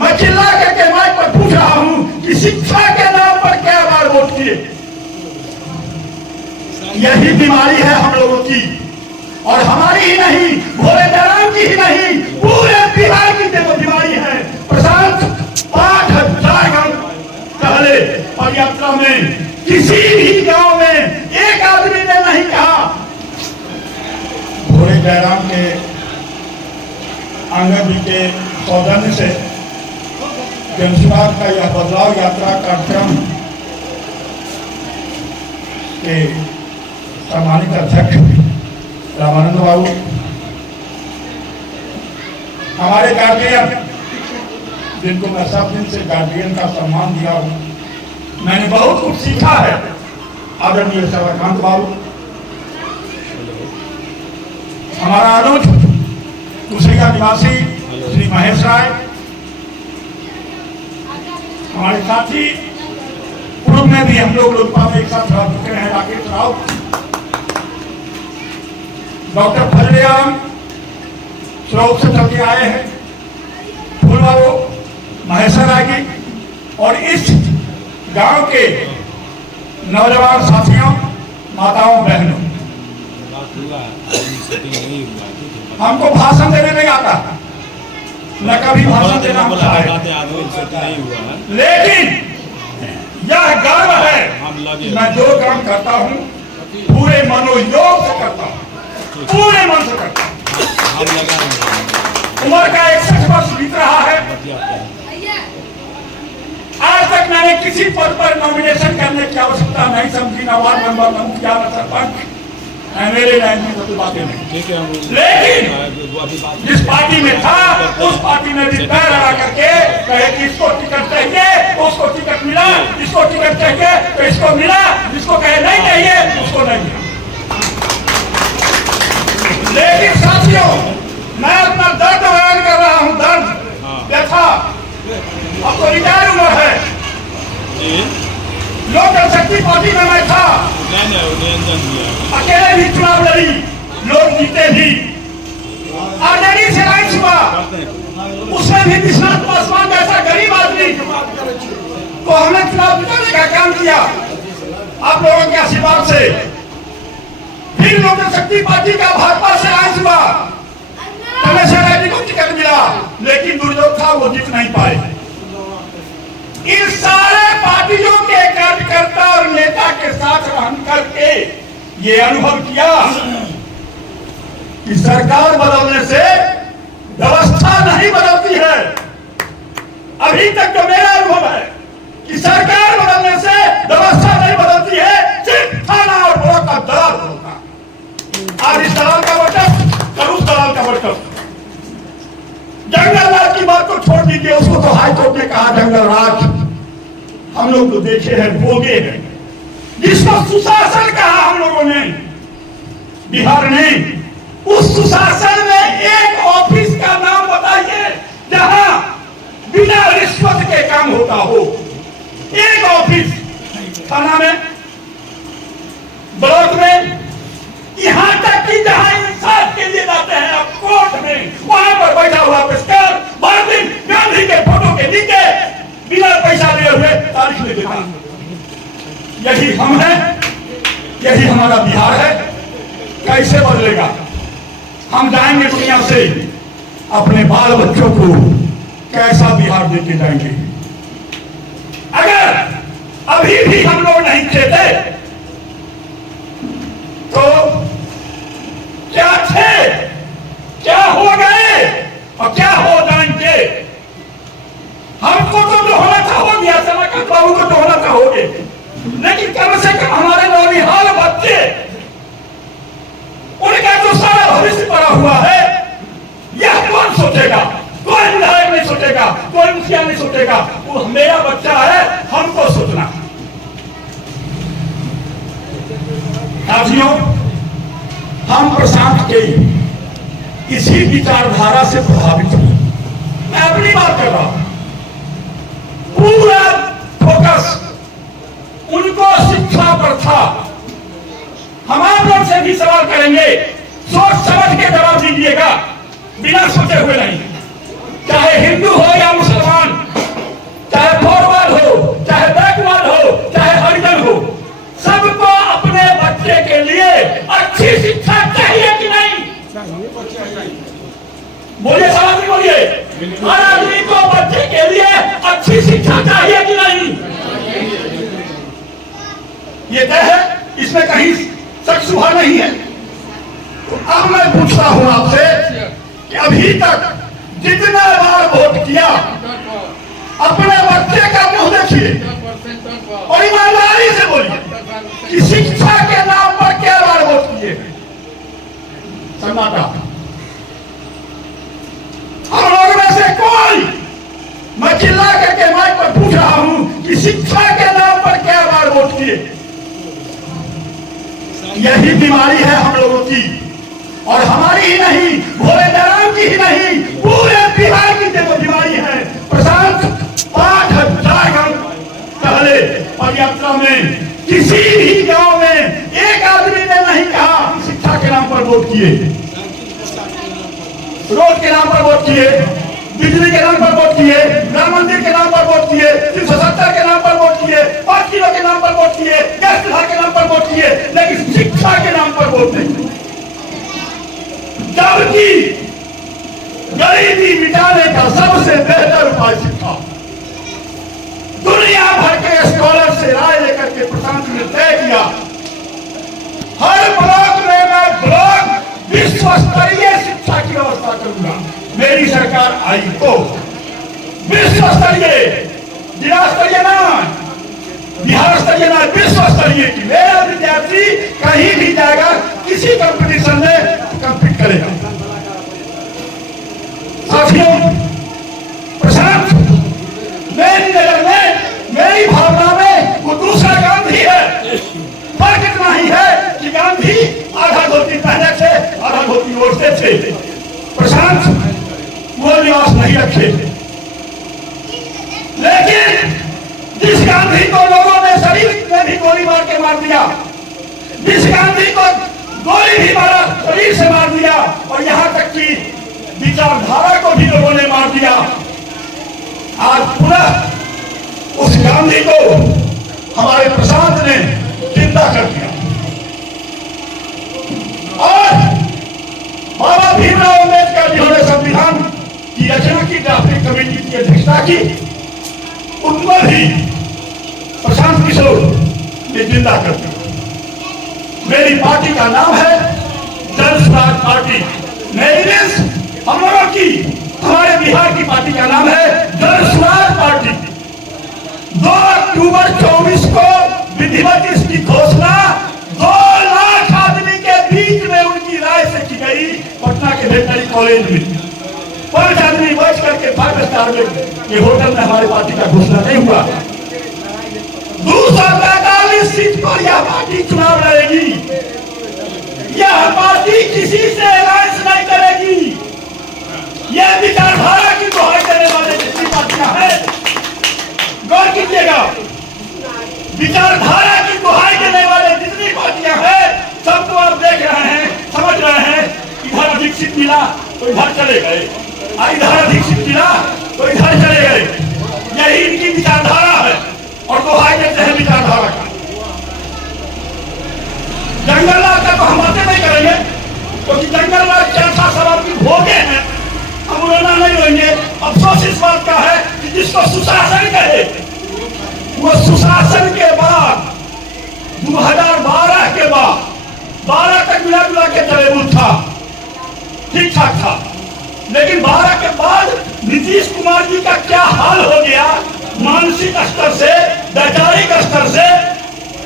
मैं चिल्ला करके माइक पर पूछ रहा हूं कि शिक्षा के नाम पर क्या बार वोट किए। यही बीमारी है हम लोगों की, और हमारी ही नहीं, भोले नारायण की ही नहीं, पूरे बिहार की वो बीमारी है। प्रशांत 5000 पहले पदयात्रा में किसी भी गांव में एक आदमी ने नहीं कहा भोले नारायण के अंगद जी के सौजन्य से जनसुराग का यह बदलाव यात्रा कार्यक्रम के सम्मानित अध्यक्ष रामानंद बाबू, हमारे गार्जियन जिनको मैं सब दिन से गार्जियन का सम्मान दिया हूं, मैंने बहुत कुछ सीखा है, आदरणीय सर्वकांत बाबू, हमारा अनुज कुशीका निवासी श्री महेश राय, हमारे साथी पूर्व में भी हम लोग लोकपा में एक साथ रह चुके हैं, राकेश राव, डॉक्टर फजलेआम श्रोत से चल के आए हैं, फूलवारो महेश्वर राय जी, और इस गांव के नौजवान साथियों, माताओं, बहनों, हमको भाषण देने नहीं आता, न कभी भाषण देना होता है, लेकिन यह गर्व है मैं जो काम करता हूं पूरे मनोयोग से करता हूं, पूरे मन से करता हूं। उम्र का 61 वर्ष बीत रहा है, आज तक मैंने किसी पद पर नॉमिनेशन करने की आवश्यकता नहीं समझी, न वार्ड मेंबर, न मुखिया, न सरपंच, मेरे लाइन में कोई बातें नहीं। लेकिन जिस पार्टी में था उस पार्टी में भी पैर लगा करके कहे कि इसको टिकट चाहिए, उसको टिकट मिला, इसको टिकट चाहिए तो इसको मिला, जिसको कहे नहीं चाहिए उसको नहीं मिला। लेकिन साथियों, मैं अपना दर्द बयान कर रहा हूं, दर्द व्यथा। अब तो रिटायर उम्र है, लोक जनशक्ति पार्टी में मैं था, अकेले भी चुनाव लड़ी, लोग जीते भी, आजादी से लाइन हुआ, उसमें भी विश्वनाथ पासवान जैसा गरीब आदमी को हमने चुनाव जिताने का काम किया आप लोगों के आशीर्वाद से। फिर लोक जनशक्ति पार्टी का भाजपा से लाइन हुआ, कलेश्वर राय जी को टिकट मिला, लेकिन दुर्योग था वो जीत नहीं पाए। इन सारे पार्टियों के कार्यकर्ता और नेता के साथ रह करके ये अनुभव किया कि सरकार बदलने से व्यवस्था नहीं बदलती है। अभी तक जो मेरा अनुभव है कि सरकार बदलने से व्यवस्था नहीं बदलती है, सिर्फ थाना और ब्लॉक का दलाल बदलता। आज इस दलाल का वर्चस्व, कल उस दलाल का वर्चस्व। जंगल राज की बात को छोड़ दीजिए, उसको तो हाईकोर्ट ने कहा जंगल राज, हम लोग तो देखे हैं, भोगे हैं। जिसको सुशासन कहा हम लोगों ने, बिहार ने, उस सुशासन में एक ऑफिस का नाम बताइए जहां बिना रिश्वत के काम होता हो। एक ऑफिस थाना में, ब्लॉक में, यहां तक कि जहां इंसाफ के लिए जाते हैं आप कोर्ट में, वहां पर बैठा हुआ पेशकार मार्टिन गांधी के फोटो के नीचे बिना पैसा लिए हुए तारीख ले देता। यही हम हैं, यही हमारा बिहार है। कैसे बदलेगा? हम जाएंगे दुनिया से, अपने बाल बच्चों को कैसा बिहार देके जाएंगे? अगर अभी भी हम लोग नहीं चेते तो क्या थे, क्या हो गए और क्या हो जाएंगे? हमको तो जो होना था हो गया, सनातन बाबू को तो होना था हो गए, लेकिन कम से कम हमारे नौनिहाल बच्चे, उनका जो सारा भविष्य पड़ा हुआ है, यह कौन सोचेगा? कोई विधायक नहीं सोचेगा, कोई मुखिया नहीं सोचेगा, वो मेरा बच्चा है, हमको सोचना। साथियों, हम प्रशांत के इसी विचारधारा से प्रभावित हैं। मैं अपनी बात कर रहा हूं, पूरा फोकस उनको शिक्षा पर था। हम आप लोग से भी सवाल करेंगे, सोच समझ के जवाब दीजिएगा, बिना सोचे हुए नहीं। चाहे हिंदू हो या मुसलमान, अच्छी शिक्षा चाहिए कि नहीं? बोलिए, सवाल नहीं बोलिए। हर आदमी को बच्चे के लिए अच्छी शिक्षा चाहिए कि नहीं? ये तय है, इसमें कहीं शक शुबा नहीं है। तो अब मैं पूछता हूं आपसे कि अभी तक जितना बार वोट किया, अपने बच्चे का मुंह देखिए और ईमानदारी से बोलिए कि शिक्षा के नाम पर क्या बार वोट किए? सन्नाटा। हम लोग में से कोई, मैं चिल्ला करके माइक पर पूछ रहा हूं कि शिक्षा के नाम पर क्या बार वोट किए? यही बीमारी है हम लोगों की, और हमारी ही नहीं, भोले नारायण की ही नहीं, पूरे बिहार की जो बीमारी है। प्रशांत 5000 पहले पदयात्रा में किसी भी गांव में एक आदमी ने नहीं कहा शिक्षा के नाम पर वोट किए, रोड के नाम पर वोट किए, बिजली के नाम पर वोट किए, राम मंदिर के नाम पर वोट किए, 370 के नाम पर वोट किए, 5 किलो के नाम पर वोट किए, गैस चूल्हा के नाम पर वोट किए, लेकिन शिक्षा के नाम पर वोट नहीं। जबकि गरीबी मिटाने का सबसे बेहतर उपाय शिक्षा। दुनिया भर के स्कॉलर से राय लेकर के प्रशांत ने तय किया, हर ब्लॉक में मैं ब्लॉक विश्व स्तरीय शिक्षा की व्यवस्था करूंगा। मेरी सरकार आई तो विश्व स्तरीय, जिला स्तरीय ना, बिहार स्तरीय ना, विश्व स्तरीय की। मेरा विद्यार्थी कहीं भी जाएगा, किसी कंपटीशन में कम्पीट करेगा। साथियों, प्रशांत मेरी नजर में, मेरी भावना में वो दूसरा गांधी है। फर्क इतना ही है कि गांधी आधा धोती पहने थे, आधा धोती ओढ़ते थे। प्रशांत वो लिबास नहीं रखे। लेकिन जिस गांधी को लोगों ने शरीर में भी गोली मार के मार दिया, जिस गांधी को गोली भी मारा, शरीर से मार दिया, और यहां तक कि विचारधारा को भी लोगों ने मार दिया, आज पुनः उस गांधी को हमारे प्रशांत ने जिंदा कर दिया। और बाबा भीमराव अम्बेडकर जिन्होंने संविधान की रचना की, ड्राफ्टिंग कमेटी की अध्यक्षता की, उनको भी प्रशांत किशोर ने जिंदा कर दिया। मेरी पार्टी का नाम है जन स्वराज पार्टी। मेरी हम लोगों की, हमारे बिहार की पार्टी का नाम है जन स्वराज पार्टी। 2 अक्टूबर 24 को विधिवत इसकी घोषणा 2 लाख आदमी के बीच में उनकी राय से की गई, पटना के वेटनरी कॉलेज में। 5 आदमी बैठ करके 5 स्टार में ये होटल में हमारे पार्टी का घोषणा नहीं हुआ। 245 सीट पर यह पार्टी चुनाव लड़ेगी। यह पार्टी किसी से अलायंस नहीं करेगी। यह विचारधारा की दुहाई देने वाले जितनी पार्टियां हैं, गौर कीजिएगा, विचारधारा की दुहाई देने वाले जितनी पार्टियां हैं, सबको आप देख रहे हैं, समझ रहे हैं। इधर अधिक सीट मिला तो इधर चले गए, इधर अधिक सीट मिला तो इधर चले गए। यही इनकी विचारधारा है, और दुहाई देते हैं विचारधारा का। जंगल राज का तो हम बातें नहीं करेंगे, क्योंकि जंगल राज क्या था, सब आपकी भोगे हैं, हम रोना नहीं रोएंगे। अफसोस इस बात का है कि जिसको सुशासन कहे, वो सुशासन के बाद 2012 के बाद 12 तक मिला जुला के चले था, ठीक ठाक था। लेकिन 12 के बाद नीतीश कुमार जी का क्या हाल हो गया, मानसिक स्तर से, वैचारिक स्तर से,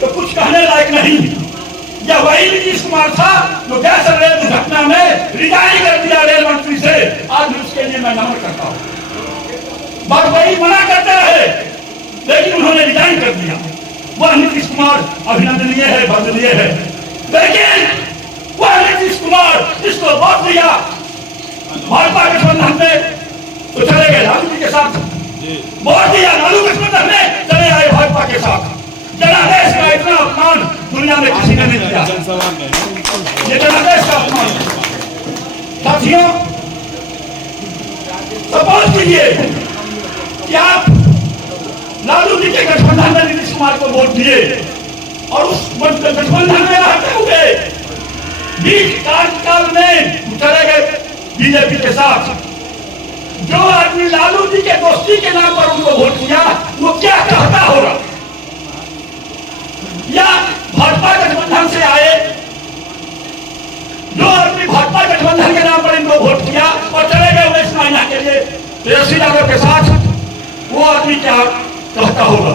तो कुछ कहने लायक नहीं। यह वही नीतीश कुमार था जो गैस रेल दुर्घटना में रिजाइन कर दिया रेल मंत्री से। आज उसके लिए मैं नमन करता हूं। बात वही मना करते रहे, लेकिन उन्होंने रिजाइन कर दिया। वह नीतीश कुमार अभिनंदनीय है, वंदनीय है। लेकिन वह नीतीश कुमार जिसको वोट दिया भाजपा गठबंधन में, तो चले गए लालू जी के साथ। वोट दिया लालू गठबंधन में, चले आए भाजपा के साथ। जनादेश का इतना अपमान दुनिया में किसी ने नहीं किया। ये जनादेश का अपमान। साथियों, सपोज कीजिए कि आप लालू जी के गठबंधन में नीतीश कुमार को वोट दिए, और उस गठबंधन में रहते हुए बीच कार्यकाल में चले गए बीजेपी के साथ। जो आदमी लालू जी के दोस्ती के नाम पर उनको वोट दिया वो क्या कहता होगा? या भाजपा गठबंधन से आए जो आदमी भाजपा गठबंधन के नाम पर इनको वोट दिया और चले गए 19 महीना के लिए तेजस्वी यादव के साथ, वो आदमी क्या कहता होगा?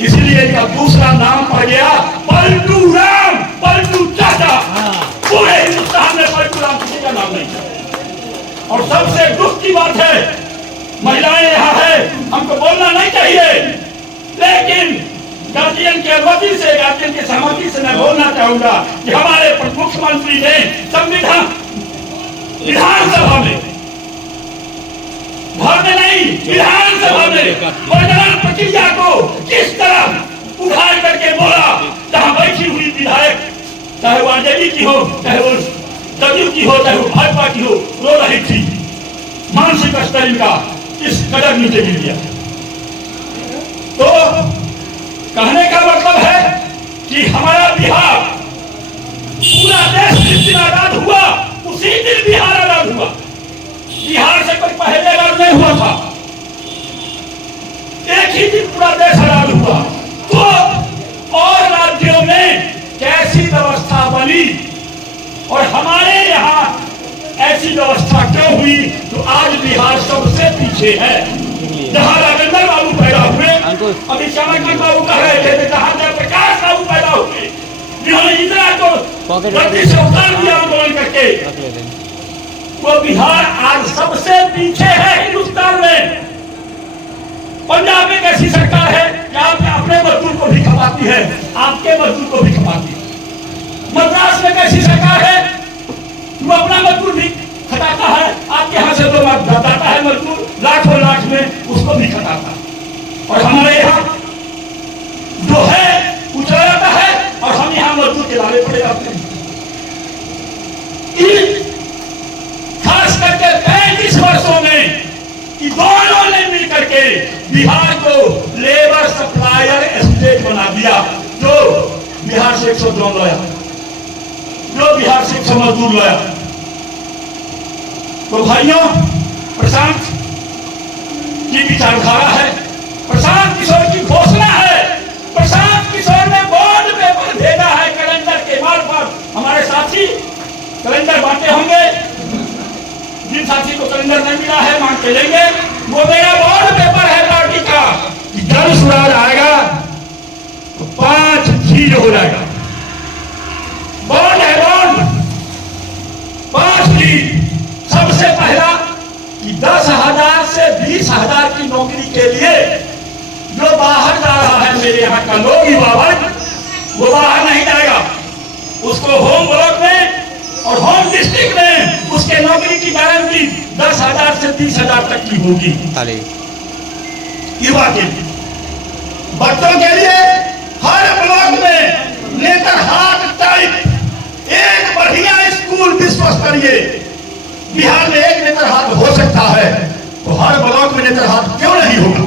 इसीलिए इनका दूसरा नाम पड़ गया पलटू राम, पलटू चाचा। पूरे हिंदुस्तान में पलटू राम किसी का नाम नहीं था। और सबसे दुख की बात है, महिलाएं यहाँ है, हमको बोलना नहीं चाहिए, लेकिन गार्जियन की अनुमति से, गार्जियन की सहमति से मैं बोलना चाहूंगा कि हमारे मुख्यमंत्री ने संविधान विधानसभा में, घर में नहीं विधानसभा में प्रजनन प्रक्रिया को किस तरह उखाड़ करके बोला। जहां बैठी हुई विधायक, चाहे वो आरजेडी की हो, चाहे वो जदयू की हो, चाहे वो भाजपा की हो, रो रही थी। मानसिक स्तर इनका इस कदर नीचे गिर गया। तो कहने का मतलब है कि हमारा बिहार, पूरा देश जिस दिन आजाद हुआ उसी दिन बिहार आजाद हुआ। बिहार से कोई पहले आजाद नहीं हुआ था, एक ही दिन पूरा देश आजाद हुआ। तो और राज्यों में कैसी व्यवस्था बनी और हमारे यहाँ ऐसी व्यवस्था क्यों हुई? तो आज बिहार सबसे पीछे है। जहाँ राजेंद्र बाबू पैदा हुए, अभी श्यामाकांत बाबू कह रहे थे, जहाँ जयप्रकाश बाबू पैदा हुए, जिन्होंने इंदिरा को गद्दी से उतार दिया आंदोलन करके, वो बिहार आज सबसे पीछे है हिंदुस्तान में। पंजाब में कैसी सरकार है कि आप अपने मजदूर को भी खपाती है, आपके मजदूर को भी खपाती है। मद्रास में कैसी सरकार है, वो अपना मजदूर भी खटाता है, आपके यहाँ से तो जाता है मजदूर लाखों लाख में, उसको भी खटाता है। और हमारे यहाँ जो है उचला जाता है और हम यहाँ मजदूर के लाले पड़े जाते हैं। खास करके 35 वर्षों में कि दोनों ने मिलकर के बिहार को लेबर सप्लायर स्टेट बना दिया। जो बिहार से 102 लाया, जो बिहार से 100 मजदूर लाया। तो भाइयों, प्रशांत की विचारधारा है, प्रशांत किशोर की घोषणा है। प्रशांत किशोर ने बोर्ड पेपर भेजा है कैलेंडर के मार्फत। हमारे साथी कैलेंडर बांटे होंगे, जिन साथी को कैलेंडर नहीं मिला है मांग के लेंगे। वो मेरा बोर्ड पेपर है पार्टी का कि जन सुराज आएगा तो 5-0 हो जाएगा। बॉन्ड है, बॉन्ड 5 सबसे पहला कि 10,000 से 20,000 की नौकरी के लिए जो बाहर जा रहा है, मेरे यहाँ का लोग युवा वर्ग, वो बाहर नहीं जाएगा। उसको होम ब्लॉक में और होम डिस्ट्रिक्ट में उसके नौकरी की गारंटी 10,000 से 30,000 तक की होगी युवा के लिए। बच्चों के लिए हर ब्लॉक में नेतरहाट टाइप एक बढ़िया स्कूल विश्व स्तरीय, बिहार में एक नेतरहाट हो सकता है तो हर ब्लॉक में नेतरहाट क्यों नहीं होगा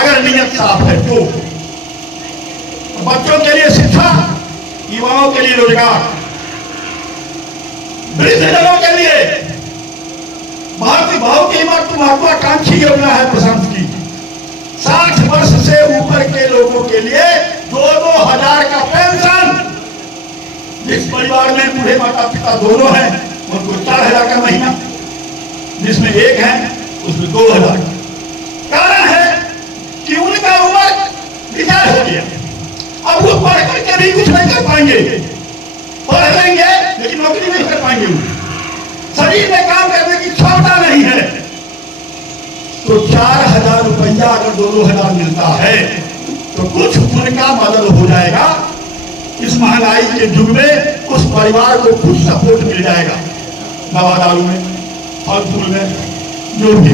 अगर नियत साफ है तो। बच्चों के लिए शिक्षा, युवाओं के लिए रोजगार, वृद्धजनों के लिए बहुत ही महत्वाकांक्षी योजना है प्रशांत की। 60 वर्ष से ऊपर के लोगों के लिए 2-2 हजार का पेंशन। जिस परिवार में बूढ़े माता पिता दोनों हैं उनको 4,000 का महीना, जिसमें एक है उसमें 2,000। कारण है कि उनका उम्र रिटायर हो गया, अब वो पढ़ करके भी कुछ नहीं कर पाएंगे। पढ़ लेंगे लेकिन नौकरी नहीं कर पाएंगे, शरीर में काम करने की क्षमता नहीं है। तो 4,000 रुपया अगर 2,000 मिलता है तो कुछ उनका मदद हो जाएगा। इस महंगाई के युग में उस परिवार को कुछ सपोर्ट मिल जाएगा, दवा दारू में, फल फूल में, जो भी।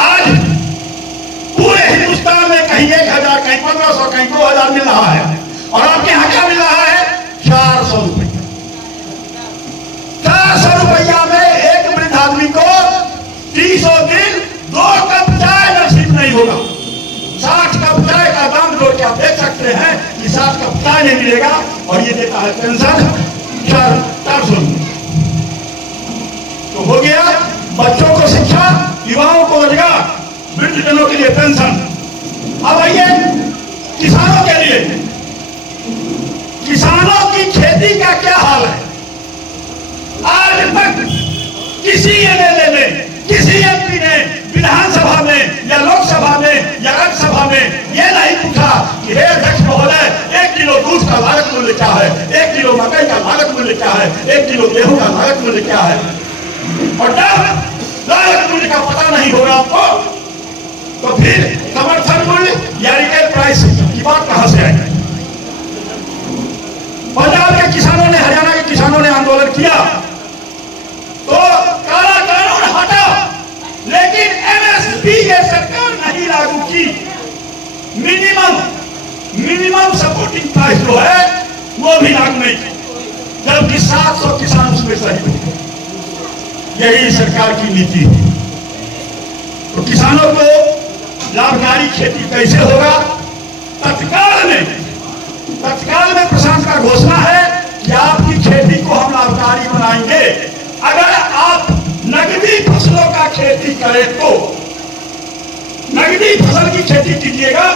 आज पूरे हिंदुस्तान में कहीं 1,000, कहीं 1,500, कहीं 2,000 मिल रहा है और आपके यहाँ क्या मिल रहा है? 400 रुपया। 400 रुपया में एक वृद्ध आदमी को 30 दिन 2 कप चाय नसीब नहीं होगा। 60 कप चाय का दाम जो क्या देख सकते हैं किसान का पता नहीं मिलेगा। और ये देता है पेंशन 400। तो हो गया बच्चों को शिक्षा, युवाओं को रोजगार, वृद्धजनों के लिए पेंशन। अब आइए किसानों के लिए, किसानों की खेती का क्या हाल है। आज तक किसी एमएलए ने, किसी एमपी ने विधानसभा में या लोकसभा में या राज्यसभा में यह नहीं पूछा कि हे अध्यक्ष महोदय, 1 किलो दूध का लागत मूल्य क्या है, 1 किलो मकई का लागत मूल्य क्या है, 1 किलो गेहूं का लागत मूल्य क्या है। और जब लागत मूल्य का पता नहीं होगा आपको, तो फिर समर्थन मूल्य या रिटेल प्राइस की बात कहां से आएगी। पंजाब के किसानों ने, हरियाणा के किसानों ने आंदोलन किया तो काला कानून हटा, लेकिन एमएसपी ये सरकार नहीं लागू की। मिनिमम सपोर्टिंग प्राइस जो है वो भी लागू नहीं की, जबकि 700 किसान उसमें शहीद हुए। यही सरकार की नीति है। तो किसानों को लाभकारी खेती कैसे होगा। तत्काल में प्रशासन का घोषणा है कि आपकी खेती को हम लाभकारी बनाएंगे। अगर आप नकदी फसलों का खेती करें तो, नकदी फसल की खेती कीजिएगा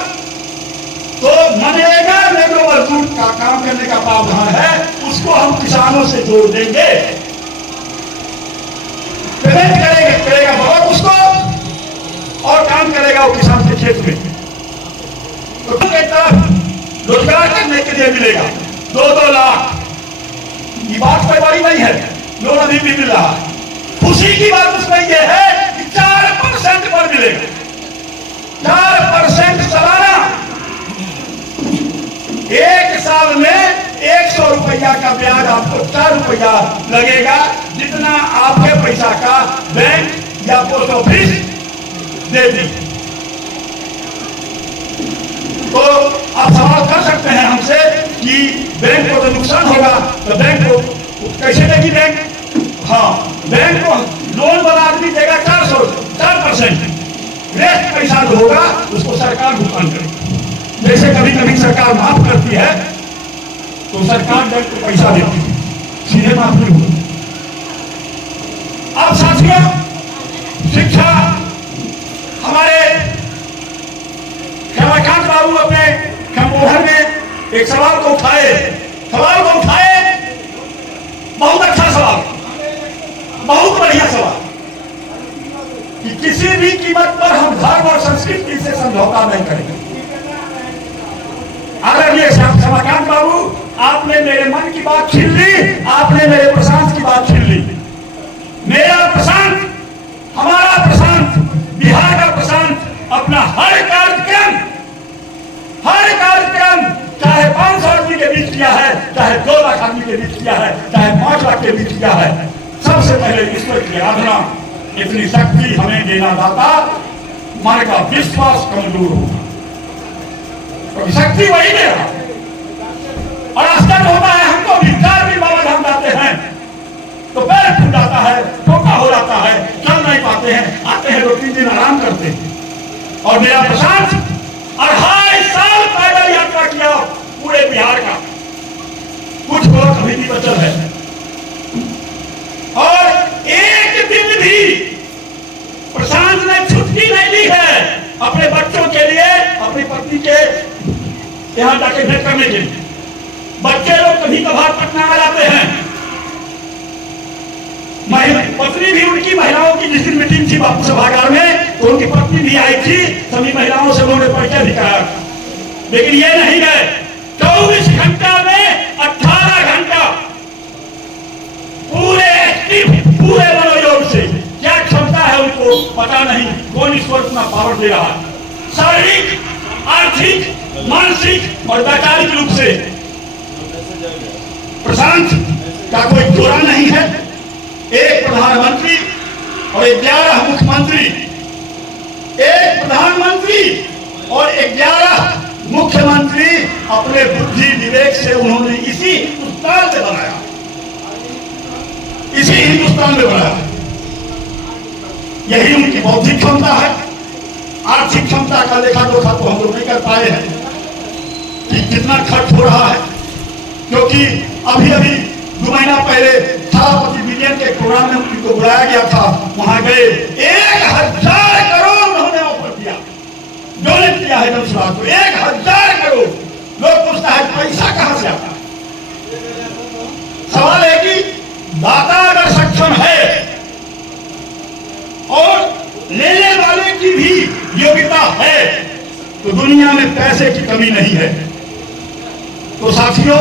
तो मनरेगा में जो मजदूर का काम करने का प्रावधान है उसको हम किसानों से जोड़ देंगे। पेमेंट करेगा बहुत उसको और काम करेगा वो किसान के खेत में। तो एक तरफ रोजगार करने के लिए मिलेगा 2-2 लाख। ये बात कोई बड़ी नहीं है, लोन अभी भी मिल रहा है। खुशी की बात उसमें यह है कि 4% पर मिलेगा, 4% सालाना। 1 साल में 100 रुपया का ब्याज आपको 4 रुपया लगेगा, जितना आपके पैसा का बैंक या पोस्ट ऑफिस दे दी। तो आप सवाल कर सकते हैं हमसे कि बैंक को तो नुकसान होगा, तो बैंक को कैसे देगी बैंक। हाँ, बैंक को लोन वाला आदमी देगा 4% रेस्ट पैसा जो होगा उसको सरकार भुगतान करेगी। जैसे कभी कभी सरकार माफ करती है तो सरकार बैंक को पैसा देती है, सीधे माफ नहीं होगा। अब साथियों, शिक्षा, हमारे रमाकांत बाबू अपने संबोधन में एक सवाल को उठाए, बहुत अच्छा सवाल, बहुत बढ़िया सवाल, कि किसी भी कीमत पर हम धर्म और संस्कृति से समझौता नहीं करेंगे। आदरणीय रमाकांत बाबू, आपने मेरे मन की बात छीन ली, आपने मेरे प्रशांत की बात छीन ली। मेरा प्रशांत, हमारा प्रशांत, बिहार का प्रशांत अपना हर कार्यक्रम चाहे 500 आदमी के बीच किया है, चाहे 2 लाख आदमी के बीच किया है, चाहे 5 लाख के बीच किया है, सबसे पहले ईश्वर की आराधना। इतनी शक्ति हमें देना दाता, मन का विश्वास कमजोर होगा, तो शक्ति वही देगा। और आश्चर्य होता है हमको भी, 4 भी बाबा धाम जाते हैं तो पैर फूट जाता है, ठोका हो जाता है, चल नहीं पाते हैं, आते हैं 2-3 दिन आराम करते हैं। और मेरा प्रशांत 2.5 साल पैदल यात्रा किया पूरे बिहार का, कुछ लोग अभी भी बचल है। और एक दिन भी प्रशांत ने छुट्टी नहीं ली है अपने बच्चों के लिए, अपनी पत्नी के यहाँ जाके भेंट करने के लिए। बच्चे लोग कभी कभार पटना में जाते हैं, पत्नी भी उनकी, महिलाओं की जिस दिन मीटिंग थी बापू सभागार में, तो उनकी पत्नी भी आई थी, सभी महिलाओं से उन्होंने परिचय दिखाया। लेकिन ये नहीं गए, 24 घंटा में 18 घंटा पूरे एक्टिव, पूरे मनोयोग से। क्या क्षमता है उनको पता नहीं, कौन ईश्वर अपना पावर दे रहा है, शारीरिक, आर्थिक, मानसिक और वैचारिक रूप से। प्रशांत का कोई जोड़ा नहीं है। एक प्रधानमंत्री और 11 मुख्यमंत्री, एक प्रधानमंत्री और 11 मुख्यमंत्री अपने बुद्धि विवेक से उन्होंने इसी हिंदुस्तान से बनाया, इसी हिंदुस्तान में बनाया। यही उनकी बौद्धिक क्षमता है। आर्थिक क्षमता का लेखा जोखा तो हम लोग नहीं कर पाए हैं। कि कितना खर्च हो रहा है, क्योंकि अभी अभी 2 महीना पहले थारापति विजयन के प्रोग्राम में उनको बुलाया गया था, वहां गए 1000 करोड़ उन्होंने ऑफर किया, डोनेट किया है जमशेदपुर को 1000 करोड़। लोग पूछता है पैसा कहां से आता है? सवाल है कि दाता अगर सक्षम है और लेने वाले की भी योग्यता है तो दुनिया में पैसे की कमी नहीं है। तो साथियों,